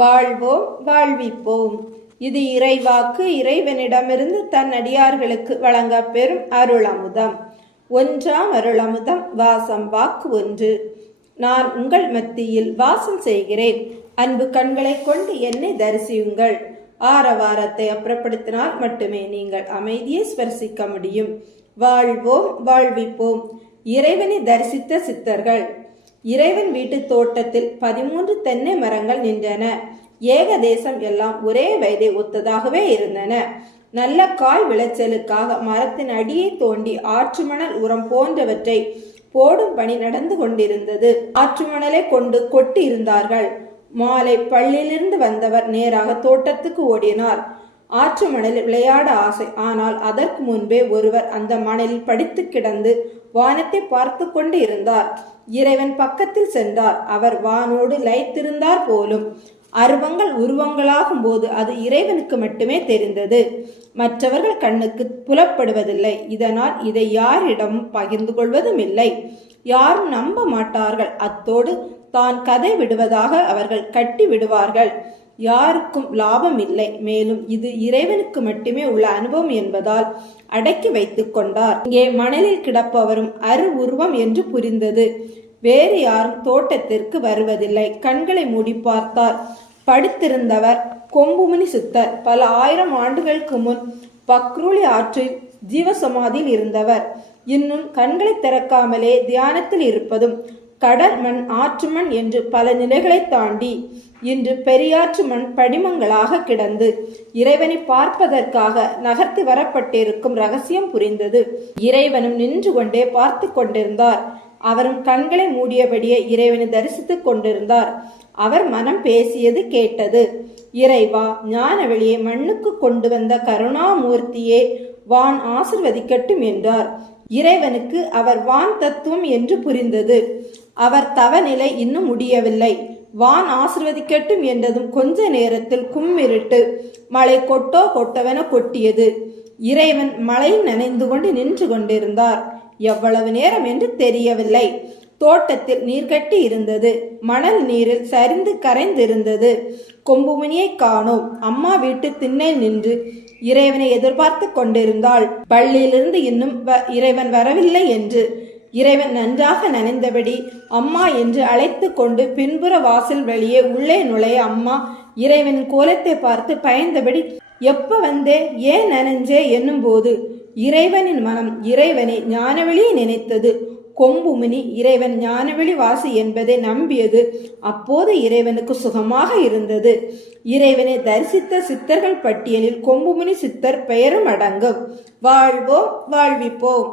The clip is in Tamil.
வாழ்வோம் வாழ்விப்போம். இது இறைவாக்கு. இறைவனிடமிருந்து தன் அடியார்களுக்கு வழங்க பெறும் அருளமுதம். ஒன்றாம் அருளமுதம். வாசம் வாக்கு 1. நான் உங்கள் மத்தியில் வாசம் செய்கிறேன். அன்பு கண்களை கொண்டு என்னை தரிசியுங்கள். ஆரவாரத்தை அப்புறப்படுத்தினால் மட்டுமே நீங்கள் அமைதியை ஸ்பர்சிக்க முடியும். வாழ்வோம் வாழ்விப்போம். இறைவனை தரிசித்த சித்தர்கள். இறைவன் வீட்டு தோட்டத்தில் 13 தென்னை மரங்கள் நின்றன. ஏகதேசம் எல்லாம் ஒரே வயதை ஒத்ததாகவே இருந்தன. நல்ல காய் விளைச்சலுக்காக மரத்தின் அடியை தோண்டி ஆற்று மணல், உரம் போன்றவற்றை போடும் பணி நடந்து கொண்டிருந்தது. ஆற்று மணலை கொண்டு கொட்டி இருந்தார்கள். மாலை பள்ளியிலிருந்து வந்தவர் நேராக தோட்டத்துக்கு ஓடினார். ஆற்று மணலில் விளையாட ஆசை. ஆனால் அதற்கு முன்பே ஒருவர் அந்த மணலில் படித்து கிடந்து வானத்தை பார்த்து கொண்டு இருந்தார். இறைவன் பக்கத்தில் சென்றார். அவர் வானோடு லயித்திருந்தார் போலும். அருவங்கள் உருவங்களாகும் போது அது இறைவனுக்கு மட்டுமே தெரிந்தது. மற்றவர்கள் கண்ணுக்கு புலப்படுவதில்லை. இதனால் இதை யாரிடமும் பகிர்ந்து கொள்வதும் இல்லை. யாரும் நம்ப மாட்டார்கள். அத்தோடு தான் கதை விடுவதாக அவர்கள் கட்டி விடுவார்கள். யாருக்கும் லாபம் இல்லை. மேலும் இது இறைவனுக்கு மட்டுமே உள்ள அனுபவம் என்பதால் அடக்கி வைத்துக் கொண்டார். இங்கே மணலில் கிடப்பவரும் உருவம் என்று புரிந்தது. வேறு யாரும் தோட்டத்திற்கு வருவதில்லை. கண்களை மூடி பார்த்தார். படுத்திருந்தவர் கொம்புமுனி சித்தர். பல 1000 ஆண்டுகளுக்கு முன் பக்ரூலி ஆற்றில் ஜீவசமாதியில் இருந்தவர். இன்னும் கண்களை திறக்காமலே தியானத்தில் இருப்பதும் கடல் மண், ஆற்று மண் என்று பல நிலைகளை தாண்டி இன்று பெரியாற்று மண் படிமங்களாக கிடந்து இறைவனை பார்ப்பதற்காக நகர்த்தி வரப்பட்டிருக்கும் ரகசியம் புரிந்தது. இறைவனும் நின்று கொண்டே பார்த்து கொண்டிருந்தார். அவரும் கண்களை மூடியபடியே இறைவனை தரிசித்துக் கொண்டிருந்தார். அவர் மனம் பேசியது கேட்டது. இறைவா, ஞான வெளியை மண்ணுக்கு கொண்டு வந்த கருணாமூர்த்தியே, வான் ஆசிர்வதிக்கட்டும் என்றார். இறைவனுக்கு அவர் வான் தத்துவம் என்று புரிந்தது. அவர் தவநிலை இன்னும் முடியவில்லை. வான் ஆசிர்வதிக்கட்டும் என்றதும் கொஞ்ச நேரத்தில் கும்மிருட்டு. மழை கொட்டோ கொட்டவென கொட்டியது. இறைவன் மழையில் நனைந்து கொண்டு நின்று கொண்டிருந்தார். எவ்வளவு நேரம் என்று தெரியவில்லை. தோட்டத்தில் நீர் கட்டி இருந்தது. மணல் நீரில் சரிந்து கரைந்திருந்தது. கொம்புமணியை காணோம். அம்மா வீட்டு திண்ணையில் நின்று இறைவனை எதிர்பார்த்து கொண்டிருந்தாள். பள்ளியிலிருந்து இன்னும் இறைவன் வரவில்லை என்று. இறைவன் நன்றாக நனைந்தபடி அம்மா என்று அழைத்து கொண்டு பின்புற வாசல் வெளியே உள்ளே நுழைய அம்மா இறைவனின் கோலத்தை பார்த்து பயந்தபடி, எப்ப வந்தே, ஏன் நனைஞ்சே என்னும் போது இறைவனின் மனம் இறைவனை ஞானவெளியை நினைத்தது. கொம்புமுனி இறைவன் ஞானவெளி வாசி என்பதை நம்பியது. அப்போது இறைவனுக்கு சுகமாக இருந்தது. இறைவனை தரிசித்த சித்தர்கள் பட்டியலில் கொம்புமுனி சித்தர் பெயரும் அடங்கும். வாழ்வோம் வாழ்விப்போம்.